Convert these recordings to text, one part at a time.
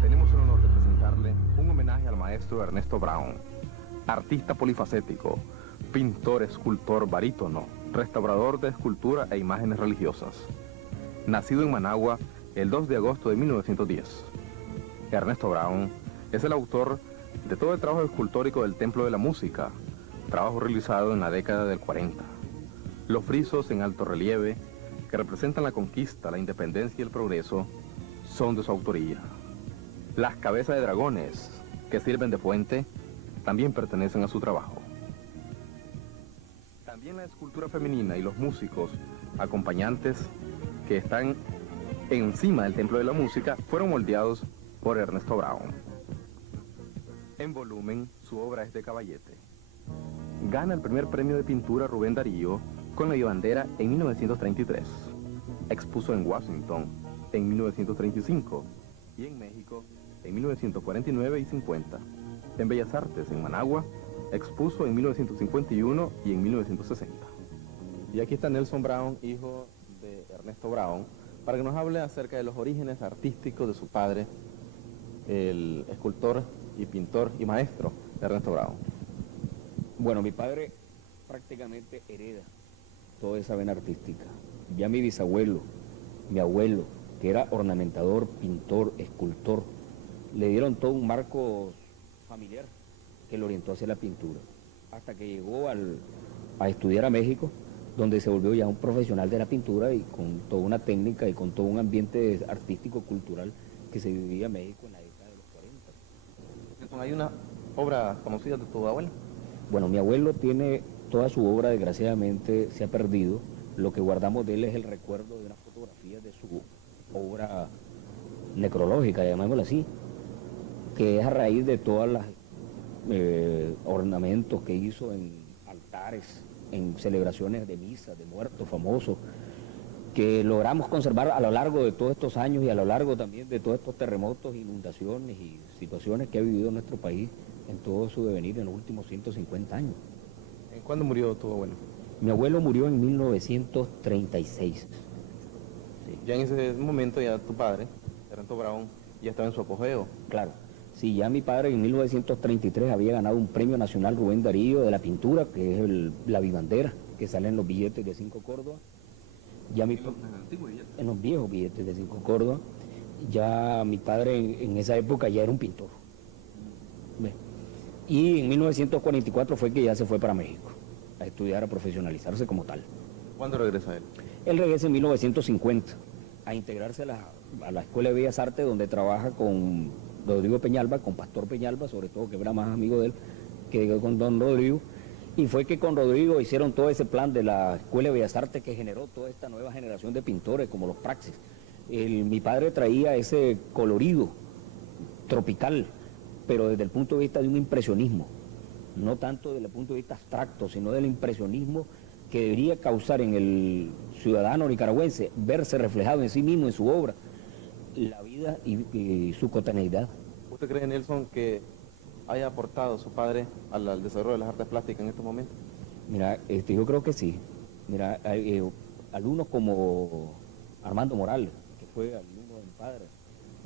tenemos el honor de presentarle un homenaje al maestro Ernesto Brown, artista polifacético, pintor, escultor, barítono, restaurador de escultura e imágenes religiosas. Nacido en Managua el 2 de agosto de 1910. Ernesto Brown es el autor de todo el trabajo escultórico del Templo de la Música, trabajo realizado en la década del 40. Los frisos en alto relieve, que representan la conquista, la independencia y el progreso, son de su autoría. Las cabezas de dragones, que sirven de puente, también pertenecen a su trabajo. También la escultura femenina y los músicos acompañantes que están encima del Templo de la Música fueron moldeados por Ernesto Brown. En volumen, su obra es de caballete. Gana el primer premio de pintura Rubén Darío con la Vivandera en 1933. Expuso en Washington en 1935 y en México en 1949 y 50. En Bellas Artes en Managua expuso en 1951 y en 1960. Y aquí está Nelson Brown, hijo de Ernesto Brown, para que nos hable acerca de los orígenes artísticos de su padre, el escultor y pintor y maestro Ernesto Brown. Bueno, mi padre prácticamente hereda toda esa vena artística. Ya mi bisabuelo, mi abuelo, que era ornamentador, pintor, escultor, le dieron todo un marco familiar que lo orientó hacia la pintura, hasta que llegó a estudiar a México, donde se volvió ya un profesional de la pintura y con toda una técnica y con todo un ambiente artístico, cultural que se vivía en México en la década de los 40. ¿Hay una obra conocida de tu abuelo? Bueno, mi abuelo tiene toda su obra, desgraciadamente se ha perdido. Lo que guardamos de él es el recuerdo de una fotografía de su obra necrológica, llamémosla así, que es a raíz de todas las ornamentos que hizo en altares, en celebraciones de misas, de muertos famosos, que logramos conservar a lo largo de todos estos años y a lo largo también de todos estos terremotos, inundaciones y situaciones que ha vivido nuestro país en todo su devenir en los últimos 150 años. ¿Cuándo murió tu abuelo? Mi abuelo murió en 1936. Sí. Ya en ese momento ya tu padre, Ernesto Brown, ya estaba en su apogeo. Claro. Sí, ya mi padre en 1933 había ganado un premio nacional Rubén Darío de la pintura, que es la Vivandera, que sale en los billetes de 5 Córdoba. Ya en los viejos billetes de 5 Córdoba. Ya mi padre en esa época ya era un pintor. Y en 1944 fue que ya se fue para México a estudiar, a profesionalizarse como tal. ¿Cuándo regresa él? Él regresa en 1950 a integrarse a la Escuela de Bellas Artes, donde trabaja con Rodrigo Peñalba, con Pastor Peñalba, sobre todo, que era más amigo de él que con don Rodrigo. Y fue que con Rodrigo hicieron todo ese plan de la Escuela de Bellas Artes que generó toda esta nueva generación de pintores, como los Praxis. Mi padre traía ese colorido tropical, pero desde el punto de vista de un impresionismo, no tanto desde el punto de vista abstracto, sino del impresionismo que debería causar en el ciudadano nicaragüense verse reflejado en sí mismo, en su obra, la vida y su cotidianidad. ¿Usted cree, Nelson, que haya aportado su padre al desarrollo de las artes plásticas en estos momentos? Mira, yo creo que sí. Mira, hay alumnos como Armando Morales, que fue alumno de mi padre.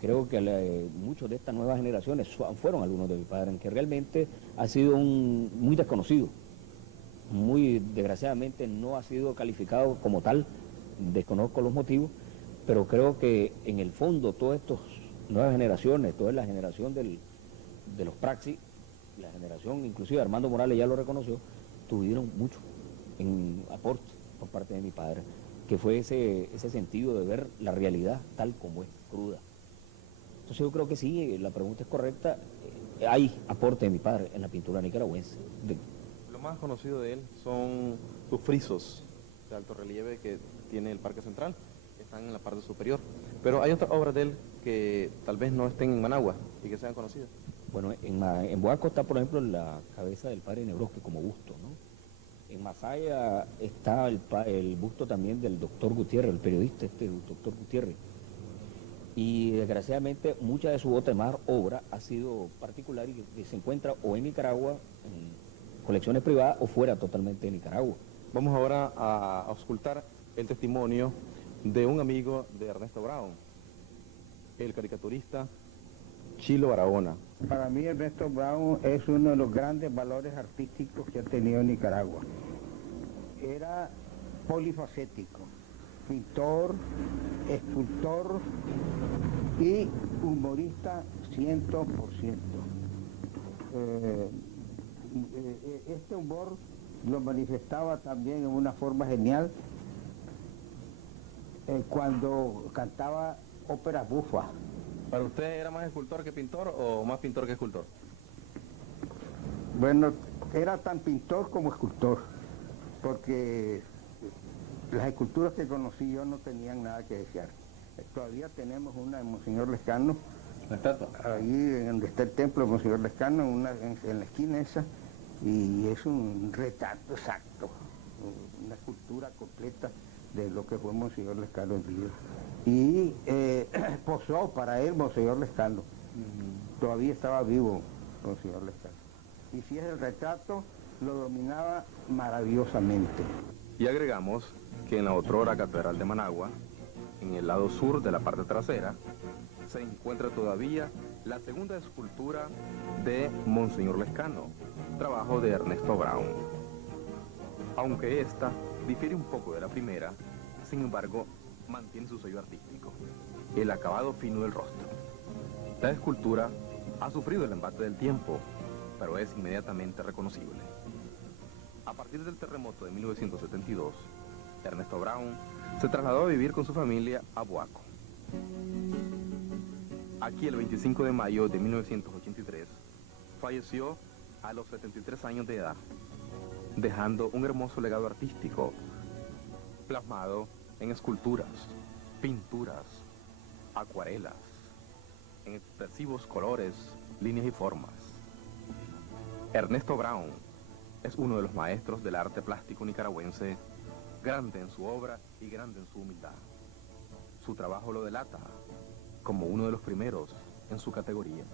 Creo que muchos de estas nuevas generaciones fueron alumnos de mi padre, en que realmente ha sido muy desconocido. Muy desgraciadamente no ha sido calificado como tal, desconozco los motivos, pero creo que en el fondo todas estas nuevas generaciones, toda la generación de los Praxis, la generación inclusive Armando Morales ya lo reconoció, tuvieron mucho en aporte por parte de mi padre, que fue ese sentido de ver la realidad tal como es, cruda. Entonces yo creo que sí, la pregunta es correcta, hay aporte de mi padre en la pintura nicaragüense. Lo más conocido de él son sus frisos de alto relieve que tiene el Parque Central, que están en la parte superior. Pero hay otras obras de él que tal vez no estén en Managua y que sean conocidas. Bueno, en Boaco está, por ejemplo, la cabeza del padre Nebrosque como busto, ¿no? En Masaya está el busto también del doctor Gutiérrez, el periodista el doctor Gutiérrez. Y desgraciadamente mucha de su otra más obra ha sido particular y que se encuentra o en Nicaragua, en colecciones privadas, o fuera totalmente de Nicaragua. Vamos ahora a auscultar el testimonio de un amigo de Ernesto Brown, el caricaturista Chilo Barahona. Para mí Ernesto Brown es uno de los grandes valores artísticos que ha tenido Nicaragua. Era polifacético, pintor, escultor y humorista 100%. Este humor lo manifestaba también en una forma genial cuando cantaba óperas bufas. ¿Para usted era más escultor que pintor o más pintor que escultor? Bueno, era tan pintor como escultor, porque las esculturas que conocí yo no tenían nada que desear. Todavía tenemos una de Monseñor Lescano, ¿La estatua? ahí donde está el templo de Monseñor Lescano, en la esquina esa, y es un retrato exacto, una escultura completa de lo que fue Monseñor Lescano en vida. Y posó para él Monseñor Lescano. Todavía estaba vivo Monseñor Lescano. Y si es el retrato, lo dominaba maravillosamente. Y agregamos que en la otrora Catedral de Managua, en el lado sur de la parte trasera, se encuentra todavía la segunda escultura de Monseñor Lescano, trabajo de Ernesto Brown. Aunque esta difiere un poco de la primera, sin embargo, mantiene su sello artístico, el acabado fino del rostro. La escultura ha sufrido el embate del tiempo, pero es inmediatamente reconocible. A partir del terremoto de 1972, Ernesto Brown se trasladó a vivir con su familia a Boaco. Aquí el 25 de mayo de 1983, falleció a los 73 años de edad, dejando un hermoso legado artístico, plasmado en esculturas, pinturas, acuarelas, en expresivos colores, líneas y formas. Ernesto Brown es uno de los maestros del arte plástico nicaragüense, grande en su obra y grande en su humildad. Su trabajo lo delata como uno de los primeros en su categoría.